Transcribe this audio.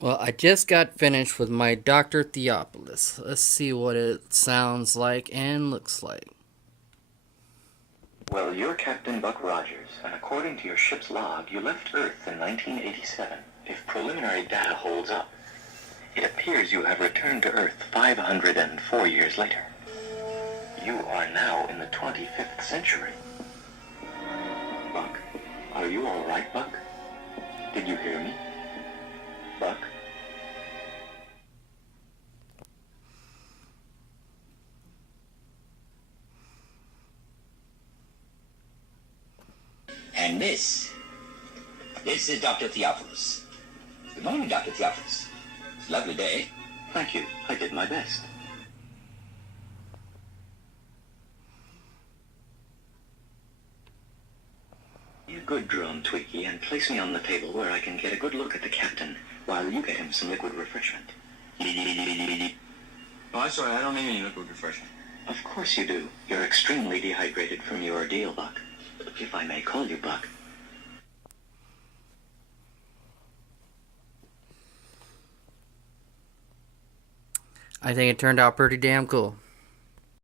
Well, I just got finished with my Dr. Theopolis. Let's see what it sounds like and looks like. Well, you're Captain Buck Rogers, and according to your ship's log, you left Earth in 1987. If preliminary data holds up, it appears you have returned to Earth 504 years later. You are now in the 25th century. Buck, are you all right, Buck? Did you hear me? Buck? And this is Dr. Theopolis. Good morning, Dr. Theopolis. It's a lovely day. Thank you. I did my best. Be a good drone, Tweaky, and place me on the table where I can get a good look at the captain while you get him some liquid refreshment. Oh, I'm sorry, I don't need any liquid refreshment. Of course you do. You're extremely dehydrated from your ordeal, Buck. If I may call you Buck. I think it turned out pretty damn cool.